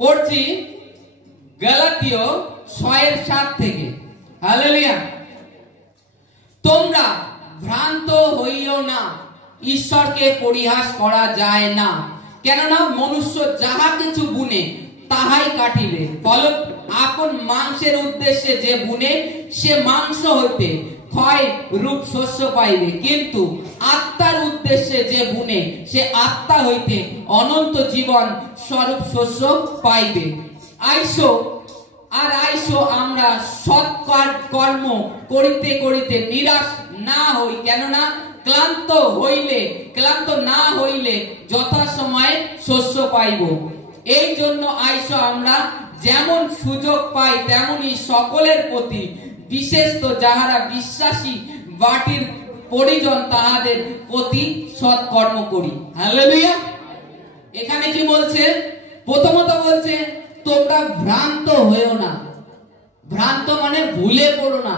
পড়ছি গলাতীয় 6:7 থেকে। হালেলুয়া। তোমরা ভ্রান্ত হইও না, ঈশ্বরকে পরিহাস করা যায় না, কেননা মনুষ্য যাহা কিছু বুনে তাহাই কাটিবে। ফলত আপন মাংসের উদ্দেশ্যে যে বুনে সে মাংস হইতে ক্ষয় রূপ শস্য পাইবে, কিন্তু আত্মার উদ্দেশ্যে যে বুনে সে আত্মা হইতে অনন্ত জীবন স্বরূপ শস্য পাইবে। আইসো আমরা সৎ কর্ম করিতে করিতে নিরাশ না হই, কেননা ক্লান্ত না হইলে যথাসময়ে শস্য পাইব। এই জন্য আইসো আমরা যেমন সুযোগ পাই তেমনি সকলের প্রতি, বিশেষত যাহারা বিশ্বাসী বাটির পরিজন তাহাদের প্রতি সৎকর্ম করি। হালেলুয়া। এখানে কি বলছে? প্রথমত বলছে তোমরা ভ্রান্ত হয়েও না। ভ্রান্ত মানে ভুলে পড়ো না।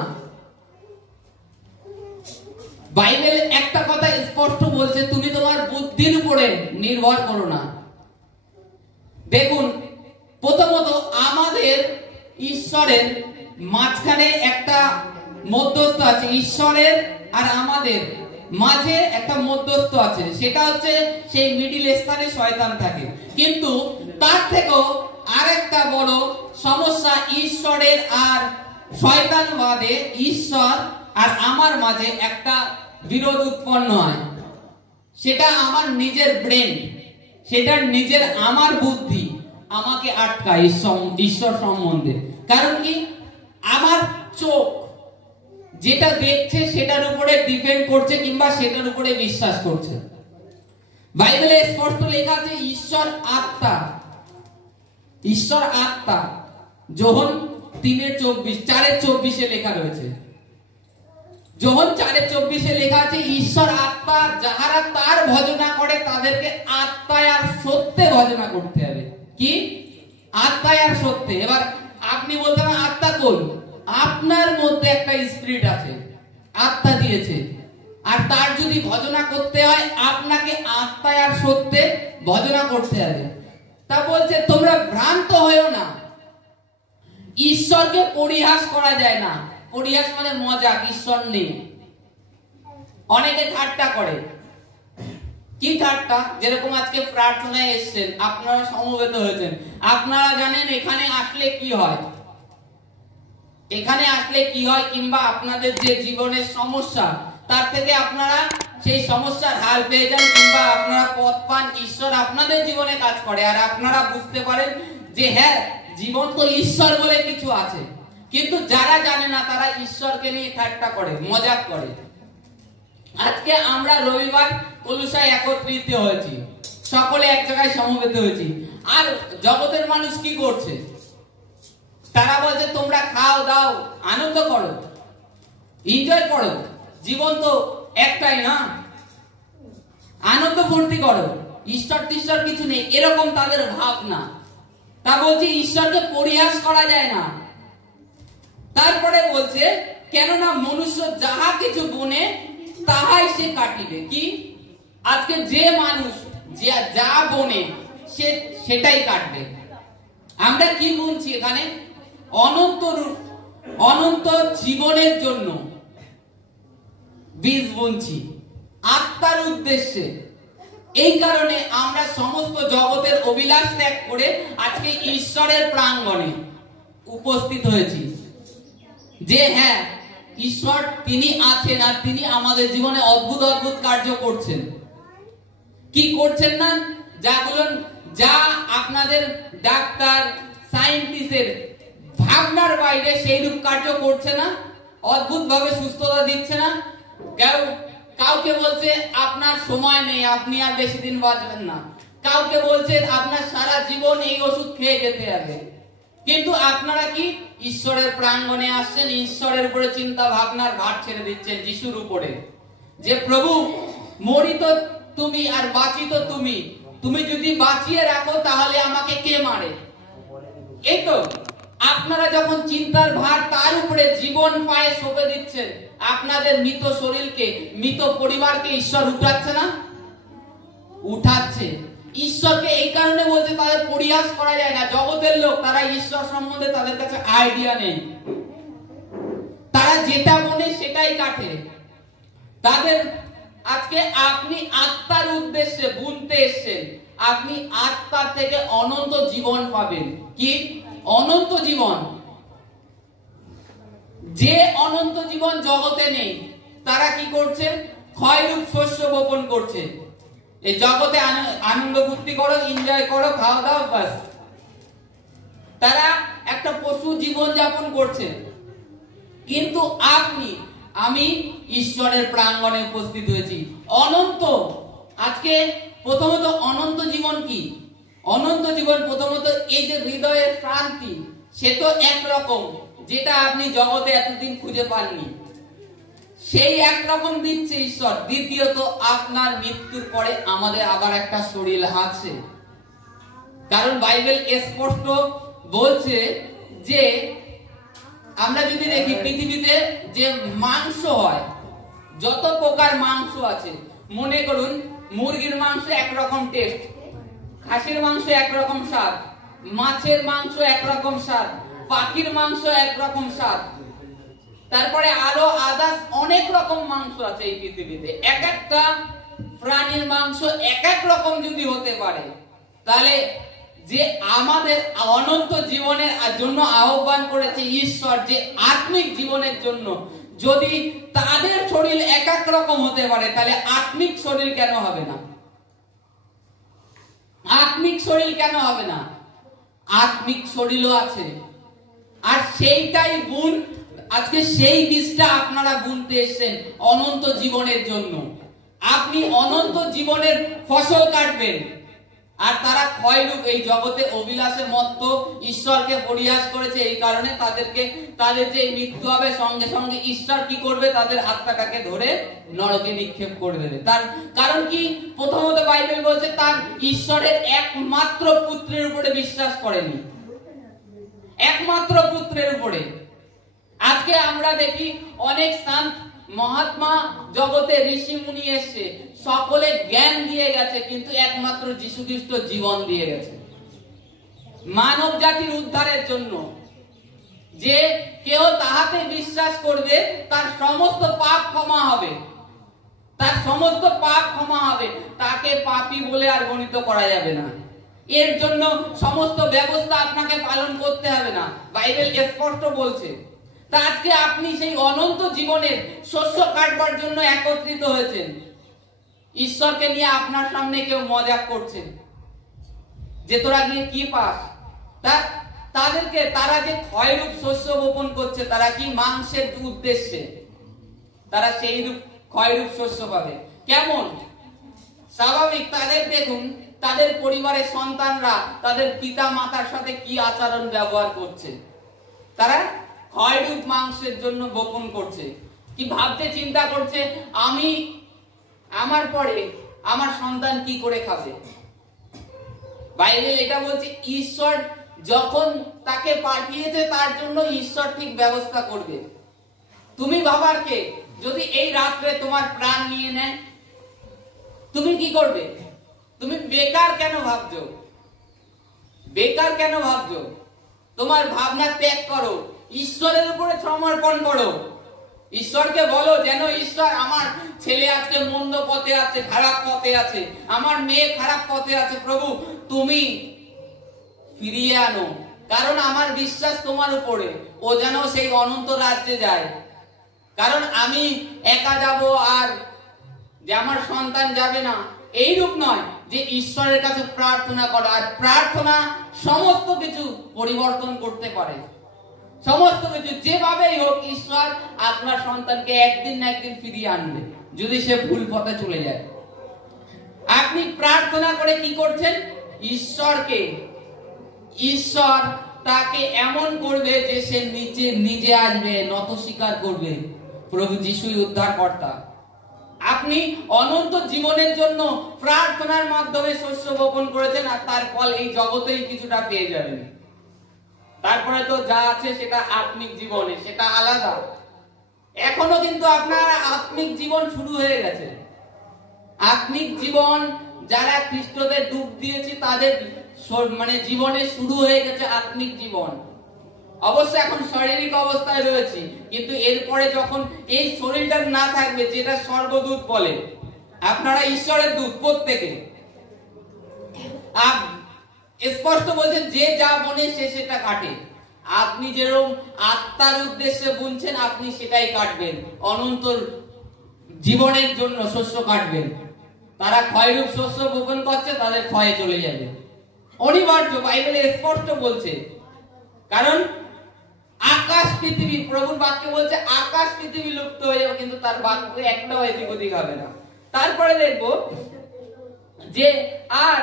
বাইবেল একটা কথা স্পষ্ট বলছে, তুমি তোমার বুদ্ধির উপরে নির্ভর করো না। দেখুন, প্রথমত আমাদের ঈশ্বরের মাঝখানে একটা মধ্যস্থ আছে। ঈশ্বরের আর আমাদের মাঝে একটা মধ্যস্থ আছে, সেটা হচ্ছে সেই মিডিল স্থানে শয়তান থাকে। কিন্তু তার থেকেও আরেকটা বড় সমস্যা, ঈশ্বরের আর শয়তান বাদে ঈশ্বর আর আমার মাঝে একটা বিরোধ উৎপন্ন হয়। সেটা আমার নিজের ব্রেন, সেটা নিজের আমার বুদ্ধি আমাকে আটকায় ঈশ্বর সম্বন্ধে। কারণ কি? আমার চোখ যেটা দেখছে সেটার উপরে ডিপেন্ড করছে কিংবা সেটার উপরে বিশ্বাস করছে। বাইবেলে স্পষ্ট লেখা আছে ঈশ্বর আত্মা। ঈশ্বর আত্মা। যোহন 4:24 লেখা রয়েছে। যোহন 4:24 লেখা আছে ঈশ্বর আত্মা, যাহারা তার ভজনা করে তাদেরকে আত্মায় আর সত্যে ভজনা করতে হবে। কি? আত্মায় আর সত্যে। এবার আপনি বলতে পারেন আত্মা কোন? আপনার মধ্যে একটা স্পিরিট আছে, আত্মা দিয়েছে, আর তার যদি ভজনা করতে হয় আপনাকে আত্মায় আর সত্যে ভজনা করতে হবে। তা বলছে তোমরা ভ্রান্ত হয়েও না, ঈশ্বরকে পরিহাস করা যায় না। পরিহাস মানে মজাক, ঈশ্বর নেই। অনেকে ঠাট্টা করে। কি ঠাট্টা? যেরকম আজকে প্রার্থনায় এসেছেন, আপনারা সমবেত হয়েছেন, আপনারা জানেন এখানে আসলে কি হয়, এখানে আসলে কি হয়, কিংবা আপনাদের যে জীবনের সমস্যা তার থেকে আপনারা সেই সমস্যার হাল পেয়ে যান, কিংবা আপনারা পথ পান, ঈশ্বর আপনাদের জীবনে কাজ করে, আর আপনারা বুঝতে পারেন যে হ্যাঁ, জীবন তো ঈশ্বর বলে কিছু আছে। কিন্তু যারা জানে না তারা ঈশ্বরকে নিয়ে ঠাট্টা করে, মজাক করে। আজকে আমরা রবিবার কলুসায় একত্রিত হয়েছি, সকলে এক জায়গায় সমবেত হয়েছি, আর জগতের মানুষ কি করছে? তারা বলছে তোমরা খাও দাও, আনন্দ করো, এনজয় করো, জীবন তো একটাই না, আনন্দ ফুর্তি করো, ঈশ্বর টিশ্বর কিছু নেই, এরকম তাদের ভাবনা। তা বলছে ঈশ্বরকে পরিহাস করা যায় না। তারপরে বলছে কেননা মনুষ্য যাহা কিছু বুনে তাহাই সে কাটিবে। কি? আজকে যে মানুষ যা বুনে সেটাই কাটবে। আমরা কি বুনছি এখানে? অনন্ত জীবনের জন্য বীজ বুনছি, আত্মার উদ্দেশ্যে। এই কারণে আমরা সমস্ত জগতের অভিলাষ ত্যাগ করে আজকে ঈশ্বরের প্রাঙ্গণে উপস্থিত হয়েছি, যে হ্যাঁ, ঈশ্বর তিনি আছেন আর তিনি আমাদের জীবনে অদ্ভুত অদ্ভুত কার্য করছেন। কি করছেন না? যা আপনাদের ডাক্তার সায়েন্টিস্টের ভাবনার বাইরে সেই রূপ কার্য করছে না, অদ্ভুত ভাবে সুস্থতা দিচ্ছে না। কাউকে বলছে আপনার সময় নেই, আপনি আর বেশি দিন বাঁচবেন না। কাউকে বলছে আপনার সারা জীবন এই ওষুধ খেয়ে যেতে হবে। কিন্তু আপনারা কি ঈশ্বরের প্রাঙ্গণে আসছেন, ঈশ্বরের উপরে চিন্তা ভাবনার ভার ছেড়ে দিচ্ছেন যিশুর উপরে, যে প্রভু মরি তো তুমি আর বাঁচি তো তুমি, তুমি যদি বাঁচিয়ে রাখো তাহলে আমাকে কে মারে? এই তো আপনারা যখন চিন্তার ভার তার উপরে জীবন পায়ে সঁপে দিচ্ছেন, আপনাদের মৃত শরীরকে, মৃত পরিবারকে ঈশ্বর উঠাচ্ছে না? উঠাচ্ছে। ঈশ্বরকে এই কারণে বলছে তাদের পরিহাস করা যায় না। জগতের লোক, তারা ঈশ্বর সম্বন্ধে তাদের কাছে আইডিয়া নেই, তারা যেটা মনে সেটাই কাটে তাদের। আজকে আপনি আত্মার উদ্দেশ্যে বুনতে এসেছেন, আপনি আত্মার থেকে অনন্ত জীবন পাবেন। কি অনন্ত জীবন? যে অনন্ত জীবন জগতে নেই, তারা কি করছে? ক্ষয়রূপ শস্য বপন করছে। এই জগতে আনন্দ ফুর্তি করো, এনজয় করো, খাওয়া দাও, বাস। তারা একটা পশু জীবন যাপন করছে। কিন্তু আমি ঈশ্বরের প্রাঙ্গণে উপস্থিত হয়েছি, অনন্ত। আজকে প্রথমত অনন্ত জীবন কি? অনন্ত জীবন প্রথমত এই যে হৃদয়ের শান্তি, সে তো একরকম, যেটা আপনি জগতে এতদিন খুঁজে পাননি, সেই একরকম দিচ্ছে ঈশ্বর। দ্বিতীয়ত আপনার মৃত্যুর পরে আমাদের আবার একটা শরীর আছে, কারণ বাইবেল স্পষ্ট বলছে যে আমরা যদি দেখি পৃথিবীতে যে মাংস হয়, যত প্রকার মাংস আছে, মনে করুন মুরগির মাংস একরকম টেস্ট, খাসির মাংস একরকম স্বাদ, মাছের মাংস একরকম স্বাদ, পাখির মাংস একরকম স্বাদ, তারপরে আরো আদার্স অনেক রকম মাংস আছে এই পৃথিবীতে। এক একটা প্রাণীর মাংস এক এক রকম যদি হতে পারে, তাহলে যে আমাদের অনন্ত জীবনের জন্য আহ্বান করেছে ঈশ্বর, যে আত্মিক জীবনের জন্য, যদি তাদের শরীর এক এক রকম হতে পারে, তাহলে আত্মিক শরীর কেন হবে না? আত্মিক শরীর কেন হবে না? আত্মিক শরীরও আছে, আর সেইটাই গুণ। আজকে সেই বীজটা আপনারা বুনতে এসেছেন অনন্ত জীবনের জন্য। আপনি অনন্ত জীবনের ফসল কাটবেন, আর তারা ক্ষয়রূপ এই জগতে অভিলাষে মত্ত ঈশ্বরকে পরিহাস করেছে। এই কারণে তাদের যে মৃত্যু হবে, সঙ্গে সঙ্গে ঈশ্বর কি করবে? তাদের আত্মাটাকে ধরে নরকে নিক্ষেপ করে দেবে। তার কারণ কি? প্রথমত বাইবেল বলছে তার ঈশ্বরের একমাত্র পুত্রের উপরে বিশ্বাস করেনি, একমাত্র পুত্রের উপরে। আজকে আমরা দেখি অনেক সন্ত মহাত্মা জগতে ঋষি মুনি এসে সকলে জ্ঞান দিয়ে গেছে, কিন্তু একমাত্র যীশু খ্রিস্ট জীবন দিয়ে গেছে মানব জাতির উদ্ধারের জন্য। যে কেউ তাহাতে বিশ্বাস করবে তার সমস্ত পাপ ক্ষমা হবে, তার সমস্ত পাপ ক্ষমা হবে, তাকে পাপী বলে আর গণিত করা যাবে না। এর জন্য সমস্ত ব্যবস্থা আপনাকে পালন করতে হবে না, বাইবেল স্পষ্ট বলছে। তা আজকে আপনি সেই অনন্ত জীবনের শস্য কাটবার জন্য একত্রিত হয়েছেন। ঈশ্বরকে নিয়ে আপনার সামনে কেউ মজাক করছে যে তোরা গিয়ে কি পাস। তারা যে ক্ষয়রূপ শস্য বপন করছে, তারা কি মাংসের উদ্দেশ্যে, তারা সেই রূপ ক্ষয়রূপ শস্য পাবে। কেমন স্বাভাবিক, তাদের দেখুন তাদের পরিবারের সন্তানরা তাদের পিতা মাতার সাথে কি আচরণ ব্যবহার করছে, তারা ক্ষয়রূপ মাংসের জন্য বপন করছে। কি ভাবতে চিন্তা করছে, আমার পরে আমার সন্তান কি করে খাবে। বাইবেল এটা বলছে ঈশ্বর যখন তাকে পাঠিয়েছে তার জন্য ঈশ্বর ঠিক ব্যবস্থা করবে। তুমি ভাবার কে? যদি এই রাত্রে তোমার প্রাণ নিয়ে নেয়, তুমি কি করবে? তুমি বেকার কেন ভাবছো? বেকার কেন ভাবছো? তোমার ভাবনা ত্যাগ করো, ঈশ্বরের উপরে সমর্পণ করো। ঈশ্বরকে বলো, যেন ঈশ্বর আমার ছেলে আজকে মন্দ পথে আছে, খারাপ পথে আছে, আমার মেয়ে খারাপ পথে আছে, প্রভু তুমি ফিরিয়ে আনো। কারণ আমার বিশ্বাস তোমার উপরে, ও যেন সেই অনন্ত রাজ্যে যায়। কারণ আমি একা যাব আর যে আমার সন্তান যাবে না, এইরূপ নয়। যে ঈশ্বরের কাছে প্রার্থনা করা, আর প্রার্থনা সমস্ত কিছু পরিবর্তন করতে পারে। সমস্ত কিছু যেভাবেই হোক ঈশ্বর আপনার সন্তানকে একদিন না একদিন ফিরিয়ে আনবে, যদি সে ভুল পথে চলে যায়। আপনি প্রার্থনা করে কি করছেন? ঈশ্বরকে, ঈশ্বর তাকে এমন করবে যে সে নিজে আসবে, নত স্বীকার করবে প্রভু যিশুই উদ্ধারকর্তা। আপনি অনন্ত জীবনের জন্য প্রার্থনার মাধ্যমে শস্য বপন করেছেন, আর তার ফল এই জগতেই কিছুটা পেয়ে যাবেন। তারপরে তো যা আছে সেটা আত্মিক জীবনে, সেটা আলাদা। এখনো কিন্তু আপনার আত্মিক জীবন শুরু হয়ে গেছে। আত্মিক জীবন যারা খ্রিস্টদের ডুব দিয়েছি তাদের মানে জীবনে শুরু হয়ে গেছে আত্মিক জীবন। অবশ্য এখন শারীরিক অবস্থায় রয়েছে, কিন্তু এরপরে যখন এই শরীরটা না থাকবে, যেটা স্বর্গদূত বলে, আপনারা ঈশ্বরের দূত প্রত্যেকে, স্পষ্ট বলছেন যে যা বনে সে সেটা কাটে। আপনি যেরকম আত্মার উদ্দেশ্যে বুনছেন, আপনি সেটাই কাটবেন। অনন্ত জীবনের জন্য শস্য কাটবেন। তারা ক্ষয়রূপ শস্য বপন করছে, তাদের ক্ষয়ে চলে যাবে, অনিবার্য। বাইবেলে স্পষ্ট বলছে। কারণ আকাশ পৃথিবী, প্রভুর বাক্যে বলছে আকাশ পৃথিবী লুপ্ত হয়ে যাবে, কিন্তু তার বাক্য একটাও এদিক ওদিক হবে না। তারপরে দেখবো যে আর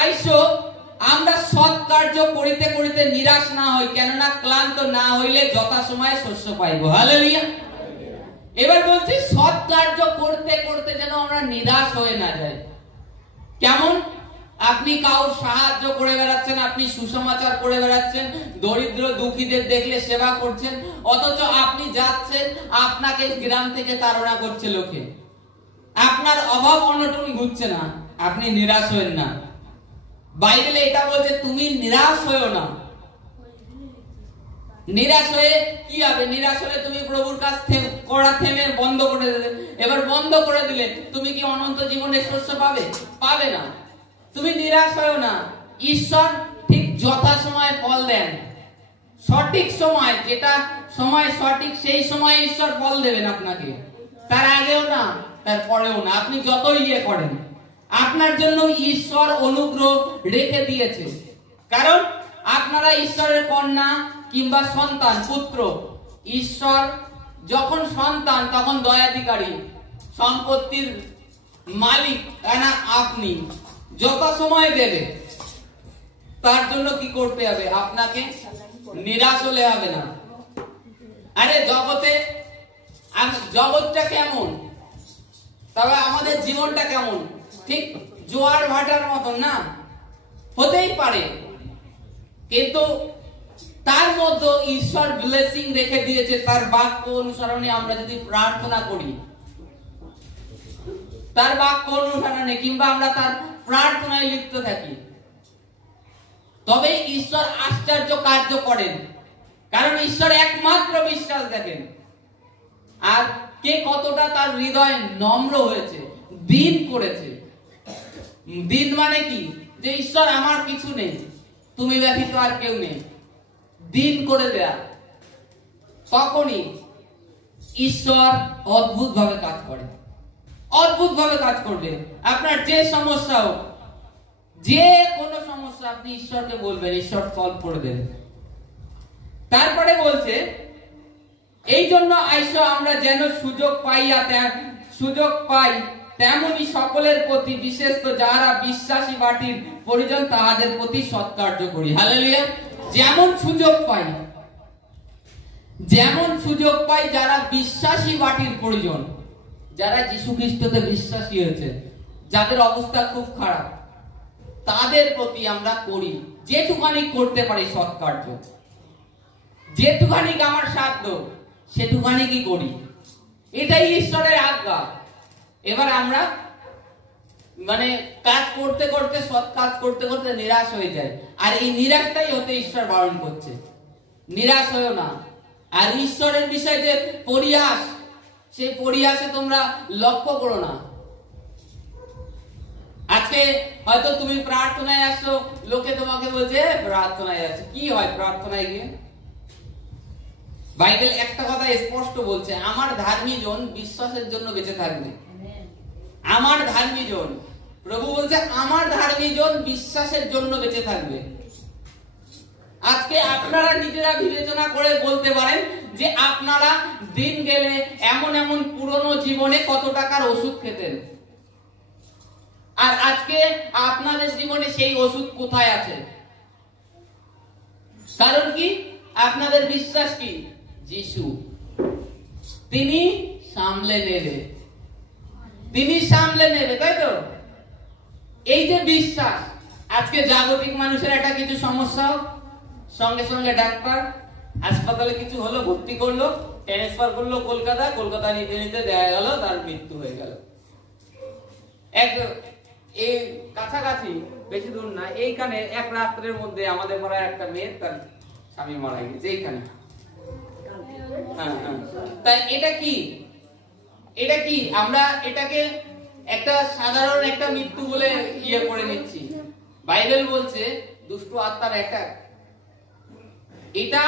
আইসো আমরা সৎ কার্য করিতে করিতে নিরাশ না হই, কেননা ক্লান্ত না হইলে যথাসময়ে শস্য পাইব। হালেলুয়া। এবার বলছি সৎ কার্য করতে করতে যেন আমরা নিরাশ হয়ে না যাই। কেমন? আপনি কাউর সাহায্য করে বেড়াচ্ছেন, আপনি সুসমাচার করে বেড়াচ্ছেন, দরিদ্র দুঃখীদের দেখলে সেবা করছেন, অথচ আপনি যাচ্ছেন, আপনাকে গ্রাম থেকে তাড়না করছে লোকে, আপনার অভাব অনটন ঘুরছে না, আপনি নিরাশ হবেন না। বাইবেলে এটা বলছে তুমি নিরাশ হয়েও না। নিরাশ হয়ে কি হবে? নিরাশ হলে তুমি প্রভুর কাজ করা থেমে বন্ধ করে দেবে। এবার বন্ধ করে দিলে তুমি কি অনন্ত জীবনের শস্য পাবে? পাবে না। তুমি নিরাশ হয়েও না। ঈশ্বর ঠিক যথাসময়ে ফল দেন। সঠিক সময়, যেটা সময় সঠিক, সেই সময় ঈশ্বর ফল দেবেন আপনাকে। তার আগেও না, তার পরেও না। আপনি যতই ইয়ে করেন, আপনার জন্য ঈশ্বর অনুগ্রহ রেখে দিয়েছে। কারণ আপনারা ঈশ্বরের কন্যা কিংবা সন্তান, পুত্র। ঈশ্বর যখন সন্তান, তখন দয়াধিকারী, সম্পত্তির মালিক, তাই না? আপনি যত সময় দেবে, তার জন্য কি করতে হবে? আপনাকে নিরাশ হলে হবে না। আরে জগৎটা কেমন, তবে আমাদের জীবনটা কেমন? ঠিক জোয়ার ভাটার মতন না, হতেই পারে, কিন্তু তার মধ্যে ঈশ্বর ব্লেসিং রেখে দিয়েছে। তার বাক্য অনুসরণে আমরা যদি প্রার্থনা করি, তার বাক্য অনুসরণে কিংবা আমরা তার প্রার্থনায় লিপ্ত থাকি, তবে ঈশ্বর আশ্চর্য কার্য করেন। কারণ ঈশ্বর একমাত্র বিশ্বাস দেখেন। আর কে কতটা তার হৃদয় নম্র হয়েছে, দিন করেছে। দিন মানে কি? যে ঈশ্বর আমার কিছু নেই, তুমি ব্যতীত আর কেউ নেই, দিন করে দেয়া। তখনই ঈশ্বর অদ্ভুত ভাবে কাজ করে, অদ্ভুত ভাবে কাজ করবে। আপনার যে সমস্যা হোক, যে কোনো সমস্যা, আপনি ঈশ্বরকে বলবেন, ঈশ্বর সলভ করে দেবেন। তারপরে বলছে এই জন্য আইসো আমরা যেন সুযোগ পাই তেমনি সকলের প্রতি, বিশেষ তো যারা বিশ্বাসী বাটির পরিজন, তাহাদের প্রতি সৎকার্য করি। হালেলুয়া। যেমন সুযোগ পাই যারা বিশ্বাসী বাটির পরিজন, যারা যীশু খ্রিস্টতে বিশ্বাসী হয়েছে, যাদের অবস্থা খুব খারাপ, তাদের প্রতি আমরা করি যেটুখানি করতে পারি সৎকার্য। যেটুখানি আমার সাধ্য সেটুখানি কি করি, এটাই ঈশ্বরের আজ্ঞা। এবার আমরা মানে কাজ করতে করতে, সৎ কাজ করতে করতে নিরাশ হয়ে যায়, আর এই নিরাশটাই হতে ঈশ্বর বারণ করছে। নিরাশ হয়েও না। আর ঈশ্বরের বিষয়ে যে পরিহাস, সেই পরিহাসে তোমরা লক্ষ্য করো না। আজকে হয়তো তুমি প্রার্থনায় আসছো, লোকে তোমাকে বলছে প্রার্থনায় আছে, কি হয় প্রার্থনায় গিয়ে? বাইবেল একটা কথা স্পষ্ট বলছে, আমার ধার্মী জন বিশ্বাসের জন্য বেঁচে থাকবে। আমার ধার্মী জন, প্রভু বলছে আমার ধার্মী জন বিশ্বাসের জন্য বেঁচে থাকবে। আজকে আপনারা নিজেরা বিবেচনা করে বলতে পারেন যে আপনারা দিন গেলে এমন এমন পুরনো জীবনে কত টাকার ওষুধ খেতেন, আর আজকে আপনাদের জীবনে সেই ওষুধ কোথায় আছে? কারণ কি? আপনাদের বিশ্বাস কি? যিশু। তিনি সামলে নেবে, তিনি সামলে নেবে, তাই তো? এই যে বিশ্বাস, আজকে জাগতিক মানুষের একটা কিছু সমস্যা হোক, সঙ্গে সঙ্গে ডাক্তার, হাসপাতালে কিছু হলো, ভর্তি করলো, ট্রান্সফার করলো কলকাতা নিতে নিতে দেখা গেল তার মৃত্যু হয়ে গেল। এই কাছাকাছি, বেশি দূর না, এইখানে এক রাত্রের মধ্যে আমাদের পাড়ায় একটা মেয়ে তার স্বামী মারা গেছে এইখানে। তাই এটা কি, এটা কি আমরা এটাকে একটা সাধারণ একটা মৃত্যু বলে ইয়ে করে নিচ্ছি। বাইবেল বলছে দুষ্ট আত্মার অ্যাটাক, এটা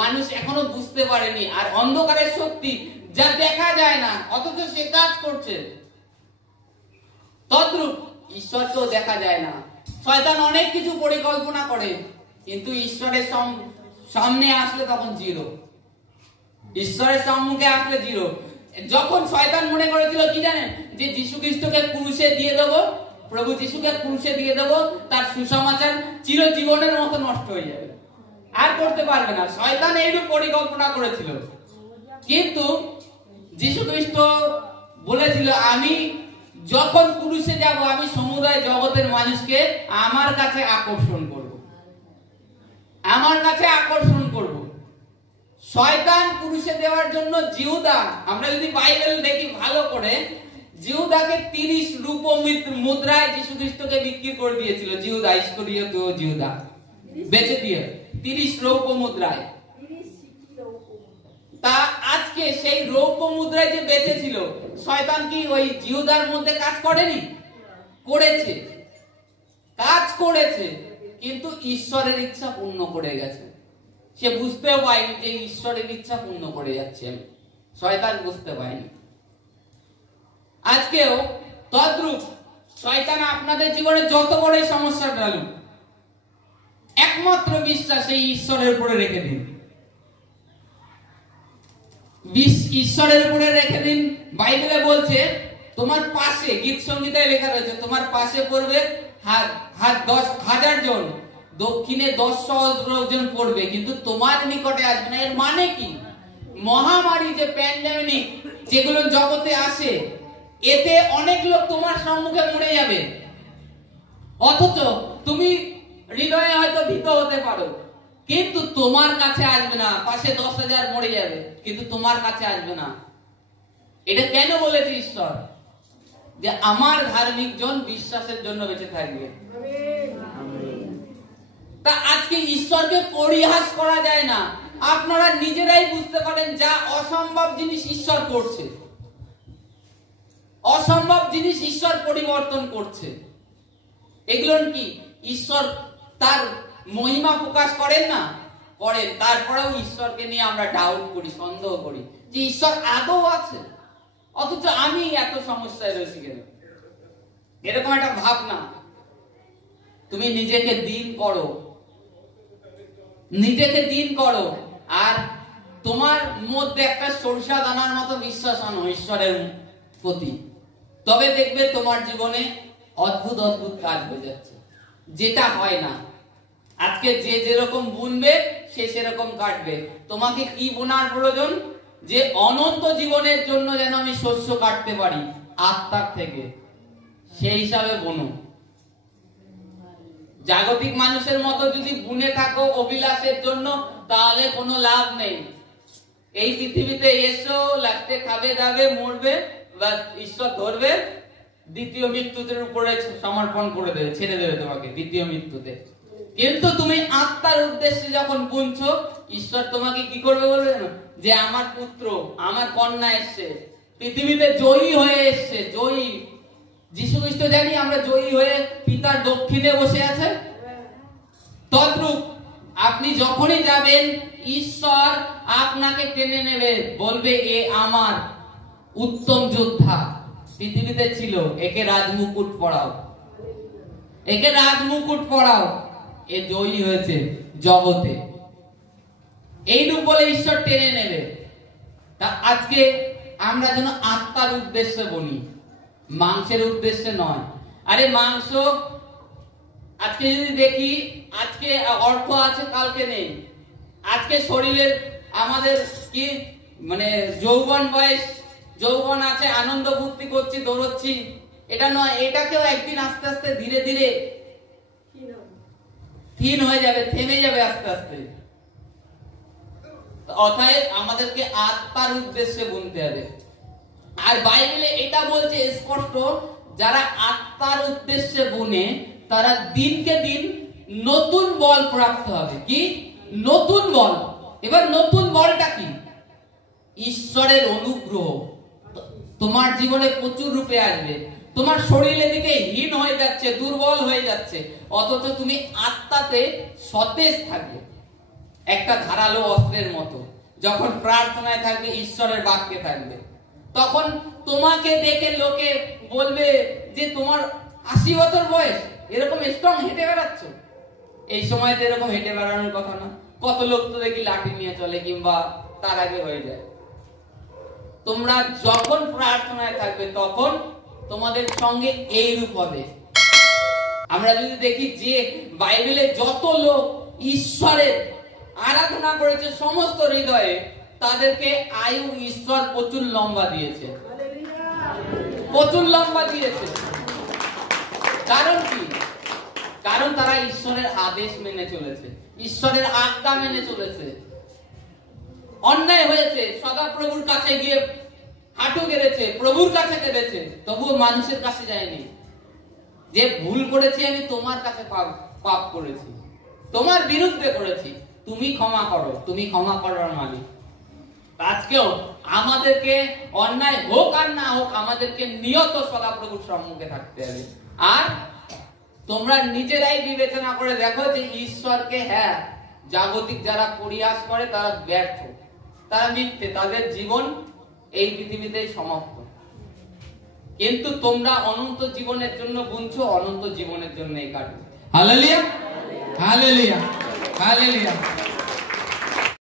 মানুষ এখনো বুঝতে পারেনি। আর অন্ধকারের শক্তি যা দেখা যায় না অথচ সে কাজ করছে, তদ্রূপ ঈশ্বরকেও দেখা যায় না। শয়তান অনেক কিছু পরিকল্পনা করে, কিন্তু ঈশ্বরের সামনে আসলে তখন জিরো, ঈশ্বরের সম্মুখে আসলে জিরো। যখন শয়তান মনে করেছিল কি জানেন, যে যীশু খ্রিস্টকে ক্রুশে দিয়ে দেবো, প্রভু যীশুকে ক্রুশে দিয়ে দেবো, তার সুসমাচার চিরজীবনের মতো নষ্ট হয়ে যাবে, আর করতে পারবে না। শয়তান এইরূপ পরিকল্পনা করেছিল, কিন্তু যীশু খ্রিস্ট বলেছিল আমি যখন ক্রুশে যাব আমি সমুদায় জগতের মানুষকে আমার কাছে আকর্ষণ করব, আমার কাছে আকর্ষণ করব। শয়তান ক্রুশে দেওয়ার জন্য জিহুদা, আমরা যদি বাইবেল দেখি ভালো করে, জিহুদাকে 30 রূপ মুদ্রায় যীশু খ্রিস্টকে বিক্রি করে দিয়েছিল। জিহুদা, ইস্করিয়োতীয় জিহুদা বেচে দিয়ে 30 রৌপ্য মুদ্রায়। তা আজকে সেই রৌপ্য মুদ্রায় যে বেচেছিল, শয়তান কি ওই জিহুদার মধ্যে কাজ করেনি? করেছে, কাজ করেছে, কিন্তু ঈশ্বরের ইচ্ছা পূর্ণ করে গেছে। সে বুঝতেও পায়নি যে ঈশ্বরের ইচ্ছা পূর্ণ করে যাচ্ছে, শয়তান বুঝতে পায়নি। আজকেও তদ্রূপ শয়তান আপনাদের জীবনে যত বড় সমস্যা ডালুক, একমাত্র বিশ্বাস এই ঈশ্বরের উপরে রেখে দিন, ঈশ্বরের উপরে রেখে দিন। বাইবেলে বলছে তোমার পাশে, গীত সংগীতায় লেখা রয়েছে, তোমার পাশে পড়বে 10,000 জন, দক্ষিণে 10,000 জন পড়বে, কিন্তু তোমার নিকটে আসবে না। এর মানে কি? মহামারী যে প্যান্ডেমিক যেগুলো জগতে আসে, এতে অনেক লোক তোমার সম্মুখে মরে যাবে, অথচ তুমি হৃদয়ে হয়তো ভীত হতে পারো, কিন্তু তোমার কাছে আসবে না। পাশে 10,000 মরে যাবে, কিন্তু তোমার কাছে আসবে না। এটা কেন বলেছে ঈশ্বর? যে আমার ধার্মিক জন বিশ্বাসের জন্য বেঁচে থাকবে। তা আজকে ঈশ্বরকে পরিহাস করা যায় না। আপনারা নিজেরাই বুঝতে পারেন যা অসম্ভব জিনিস ঈশ্বর করছে, অসম্ভব জিনিস ঈশ্বর পরিবর্তন করছে। এগুলো কি ঈশ্বর তার মহিমা প্রকাশ করেন না? করেন। তারপরেও ঈশ্বরকে নিয়ে আমরা ডাউট করি, সন্দেহ করি যে ঈশ্বর আদৌ আছে, অথচ আমি এত সমস্যায় রয়েছি কেন? এরকম একটা ভাবনা। তুমি নিজেকে দিন করো, নিজেকে দিন করো, আর তোমার মধ্যে একটা সরিষা দানার মতো বিশ্বাস আনো ঈশ্বরের প্রতি, তবে দেখবে তোমার জীবনে অদ্ভুত অদ্ভুত কাজ হয়ে যাচ্ছে, যেটা হয় না। আজকে যে যেরকম বুনবে সে সেরকম কাটবে। তোমাকে কি বোনার প্রয়োজন? যে অনন্ত জীবনের জন্য যেন আমি শস্য কাটতে পারি আত্মার থেকে, সেই হিসাবে বুনো। জাগতিক মানুষের মতো যদি বুনে থাকো অভিলাষের জন্য, তাহলে কোনো লাভ নেই। এই পৃথিবীতে এসো, লাগতে খাবে দাবে মরবে, ঈশ্বর ধরবে, দ্বিতীয় মৃত্যুতে উপরে সমর্পণ করে দেবে, ছেড়ে দেবে তোমাকে দ্বিতীয় মৃত্যুতে। কিন্তু তুমি আত্মার উদ্দেশ্যে যখন বুনছো, ঈশ্বর তোমাকে কি করবে বলবে? যে আমার পুত্র, আমার কন্যা এসছে, পৃথিবীতে জয়ী হয়ে এসছে, জয়ী। যীশু খ্রিস্ট জানি আমরা জয়ী হয়ে পিতার দক্ষিণে বসে আছে। তদ্রূপ আপনি যখনই যাবেন, ঈশ্বর আপনাকে টেনে নেবে, বলবে এ আমার উত্তম যোদ্ধা, পৃথিবীতে ছিল, একে রাজমুকুট পরাও, একে রাজমুকুট পরাও, এ জয়ী হয়েছে জগতে। এইরূপ বলে ঈশ্বর টেনে নেবে। তা আজকে আমরা যেন আত্মার উদ্দেশ্যে বলি, মাংসের উদ্দেশ্যে নয়। আরে মাংস আজকে যদি দেখি, আজকে অর্থ আছে কালকে নেই। আজকে শরীরের আমাদের কি মানে যৌবন বয়স, যৌবন আছে, আনন্দ ফুর্তি করছি, দৌড়চ্ছি, এটা নয়। এটাকেও একদিন আস্তে আস্তে ধীরে ধীরে ক্ষীণ হয়ে যাবে, থেমে যাবে আস্তে আস্তে। অতএব আমাদেরকে আত্মার উদ্দেশ্যে বুনতে হবে। আর বাইবেলে এটা বলছে স্পষ্ট, যারা আত্মার উদ্দেশ্যে বুনে তারা দিনকে দিন নতুন বল প্রাপ্ত হবে। কি নতুন বল? এবার নতুন বলটা কি? ঈশ্বরের অনুগ্রহ তোমার জীবনে প্রচুর রূপে আসবে। তোমার শরীর এদিকে হীন হয়ে যাচ্ছে, দুর্বল হয়ে যাচ্ছে, অথচ তুমি আত্মাতে সতেজ থাকবে, একটা ধারালো অস্ত্রের মতো। যখন প্রার্থনায় থাকবে, ঈশ্বরের বাক্যে থাকবে, তখন তোমাকে দেখে লোকে বলবে যে তোমার 80 বছর বয়স, এরকম স্ট্রং হেঁটে বেড়াচ্ছ। এই সময় তো এরকম হেঁটে বেড়ানোর কথা না। কত লোক তো দেখি লাঠি নিয়ে চলে, কিংবা তার আগে হয়ে যায়। তোমরা যখন প্রার্থনায় থাকবে তখন তোমাদের সঙ্গে এই রূপ হবে। আমরা যদি দেখি যে বাইবেলে যত লোক ঈশ্বরের আরাধনা করেছে সমস্ত হৃদয়ে, তাদেরকে আয়ু ঈশ্বর প্রচুর লম্বা দিয়েছে, প্রচুর লম্বা দিয়েছে। কারণ কি? কারণ তারা ঈশ্বরের আদেশ মেনে চলেছে, ঈশ্বরের আজ্ঞা মেনে চলেছে। অন্যায় হয়েছে, সদাপ্রভুর কাছে গিয়ে হাঁটু গেড়েছে, প্রভুর কাছে কেঁদেছে, তবুও মানুষের কাছে যায়নি যে ভুল করেছি, আমি তোমার কাছে পাপ করেছি, তোমার বিরুদ্ধে করেছি, তুমি ক্ষমা করো, তুমি ক্ষমা করার মালিক। আজকেও আমাদেরকে অন্যায় হোক আর না হোক, আমাদেরকে নিয়ত সদাপ্রভুর সম্মুখে থাকতে হবে। আর তোমরা নিজেরাই বিবেচনা করে দেখো যে ঈশ্বরকে, হ্যাঁ, জাগতিক যারা পরিহাস করে তারা ব্যর্থ, তারা মিথ্যে, তাদের জীবন এই পৃথিবীতেই সমাপ্ত। কিন্তু তোমরা অনন্ত জীবনের জন্য বুনছো, অনন্ত জীবনের জন্য এই কাটবে। Hallelujah, hallelujah, hallelujah.